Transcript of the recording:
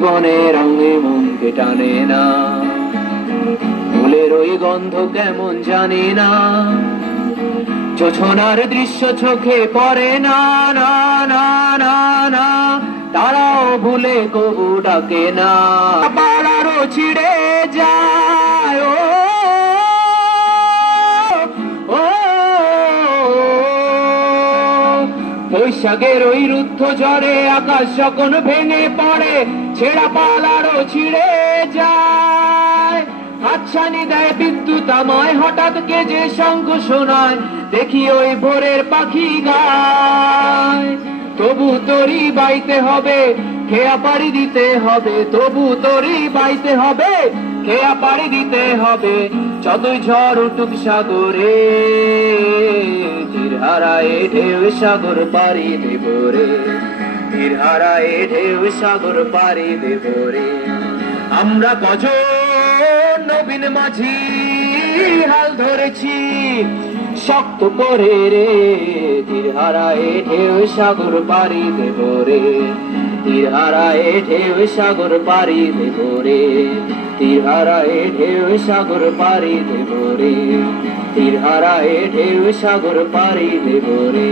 জীবনের রঙে মনকে টানে না, ফুলের ওই গন্ধ কেমন জানি না, জোছনার দৃশ্য চোখে পড়ে না, না না না না, তারাও ভুলে কবু ডাকে না, পাড়ারও ছিড়ে যায় ও, ও বৈশাখের ওই রুদ্ধ ঝড়ে আকাশ যখন ভেঙে পড়ে, ছেঁড়া পালারও ছিড়ে যায়, হাতছানি দেয় বিদ্যুৎ আমায়, হঠাৎ কে যে শঙ্খ শোনায়, দেখি ওই ভোরের পাখি গায়, তবু তোরই বাইতে হবে, খেয়া পাড়ি দিতে হবে, তবু তোরই বাইতে হবে, খেয়া পাড়ি দিতে হবে, যতই ঝড় উঠুক সাগরে, তীর হারায় ঢেউ সাগর পাড়ি দেব রে, তীর হারায় ঢেউ সাগর পাড়ি দেব রে। আমরা কজন নবীন মাঝি হাল ধরেছি শক্ত করে রে, তীর হারায় ঢেউ সাগর পাড়ি দেব রে, তীর হারায় ঢেউ সাগর পাড়ি দেব রে, তীর হারায় ঢেউ সাগর পাড়ি দেব রে, তীর হারায় ঢেউ সাগর পাড়ি দেব রে।